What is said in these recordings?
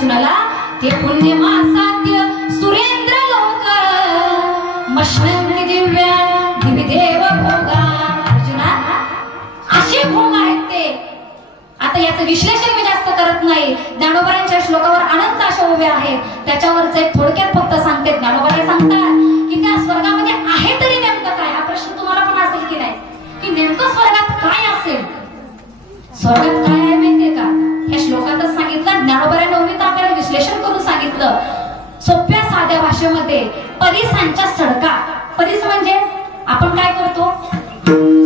अर्जुनाला ते पुण्यमा साध्य सुरेंद्र लोक मश्न दिव्या दिविदेव भोगा. अर्जुना असे भोग आहेत ते. आता याचं विश्लेषण मी जास्त करत नाही. ज्ञानोबरांच्या श्लोकावर अनंत अशा उभ्या आहेत. त्याच्यावरच एक थोडक्यात फक्त सांगते. ज्ञानोबरा सांगतात की त्या स्वर्गामध्ये आहे तरी नेमकं काय? हा प्रश्न तुम्हाला पण असेल की नाही? की नेमकं स्वर्गात काय असेल? स्वर्गात काय विश्लेषण करून सांगितलं. सोप्या साध्या भाषेमध्ये परिसांच्या सडका. परिस म्हणजे आपण काय करतो?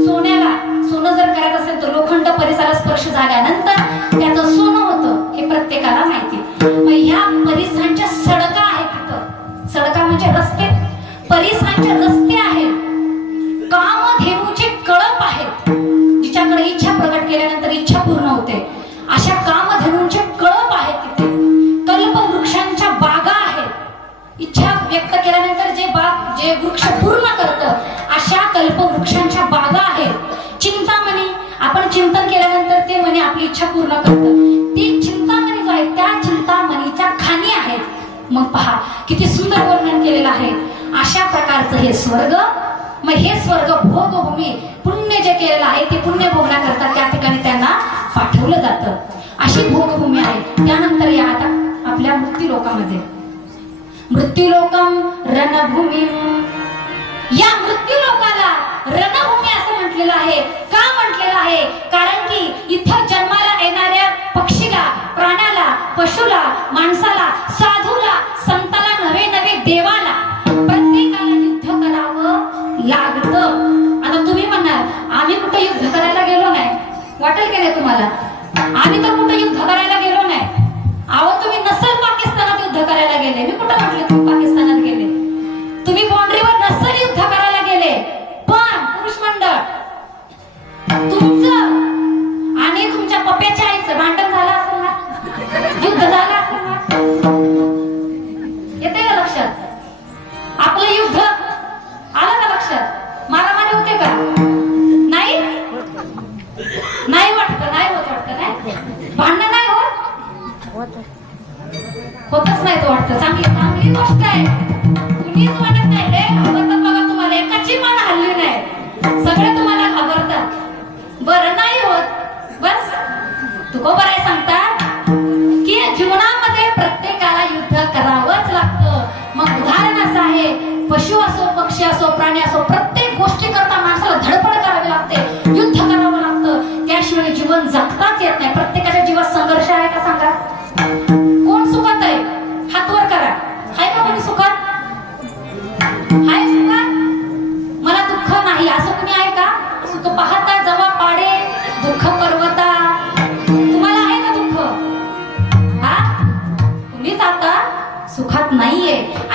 सोन्याला सोनं जर करत असेल तर लोखंड परिसाला स्पर्श झाल्यानंतर त्याचं सोनं होतं हे प्रत्येकाला माहिती मग ह्या परिसांच्या सडका आहेत तिथं. सडका म्हणजे रस्ते. परिसांच्या जे वृक्ष पूर्ण करतं अशा कल्पवृक्षांच्या बागा आहेत. चिंतामणी आपण चिंतन केल्यानंतर ते म्हणे आपली इच्छा पूर्ण करतं ती चिंतामणी जो आहे त्या चिंतामणीच्या खाणी आहेत. मग पहा किती सुंदर वर्णन केलेलं आहे. अशा प्रकारचं हे स्वर्ग मग हे स्वर्ग भोगभूमी पुण्य जे केलेलं आहे ते पुण्य भोगण्याकरता त्या ठिकाणी त्यांना पाठवलं जातं. अशी भोगभूमी आहे. त्यानंतर या आता आपल्या मुक्ती लोकामध्ये. मृत्यूलोकम रणभूमी. या मृत्यूलोकाला रणभूमी असं म्हटलेलं आहे. का म्हटलेलं आहे? कारण की इथं जन्माला येणाऱ्या पक्षीला प्राण्याला पशुला माणसाला साधूला संताला नवे नवे देवाला प्रत्येकाला युद्ध करावं लागतं. आता तुम्ही म्हणणार आम्ही कुठे युद्ध करायला गेलो नाही? वाटेल की नाही तुम्हाला? मारामारी होते का? नाही? नाही वाटत नाही होत वाटत नाही? भांडण नाही होत? होतच नाही तो वाटत. चांगली चांगली गोष्ट आहे. कुणीच वाटत नाही रे खबरतात बघा तुम्हाला एकाची मान हल्ली नाही. सगळे तुम्हाला घाबरतात. बरं नाही होत. बस. तुको बरं आहे सांगतात की जीवनामध्ये प्रत्येकाला युद्ध करावंच लागतं. मग उदाहरण असं आहे पशु असो पक्षी असो प्राणी असो प्रत्येक गोष्टी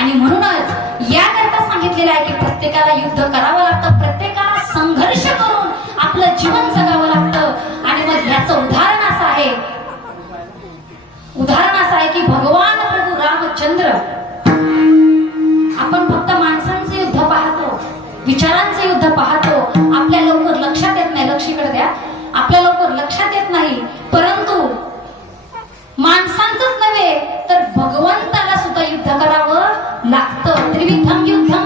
आणि म्हणूनच याकरता सांगितलेलं आहे की प्रत्येकाला युद्ध करावं लागतं प्रत्येकाला संघर्ष करून आपलं जीवन जगावं लागतं. आणि मग याचं उदाहरण असं आहे. उदाहरण असं आहे की भगवान प्रभू रामचंद्र आपण फक्त माणसांचं युद्ध पाहतो विचारांचं युद्ध पाहतो you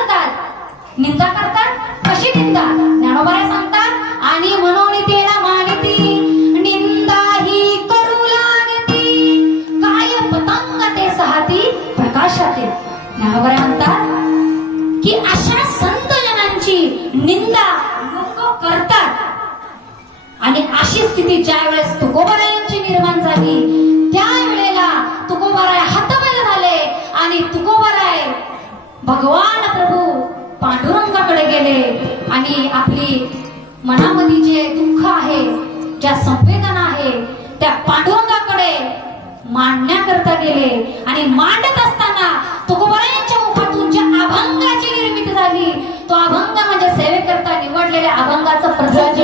करतात. निंदा करतात? कशी निंदा? ज्ञानोबऱ्या सांगतात आणि म्हणून तेला मानिती निंदा ही करू लागती काय पतंग ते सहाती प्रकाशाते ज्ञानोबऱ्या म्हणतात की अशा संत जनांची निंदा लोक करतात. आणि अशी स्थिती ज्या वेळेस तुकोबारायांची निर्माण झाली त्यावेळेला तुकोबाराय हतबल झाले आणि तुकोबाराय भगवान आणि आपली मनामध्ये जे दुःख आहे ज्या संवेदना आहे त्या पांडुरंगाकडे मांडण्याकरता गेले. आणि मांडत असताना तुकोबारायांच्या मुखातून ज्या अभंगाची निर्मिती झाली तो अभंग म्हणजे सेवेकरता निवडलेल्या अभंगाचं प्रसंग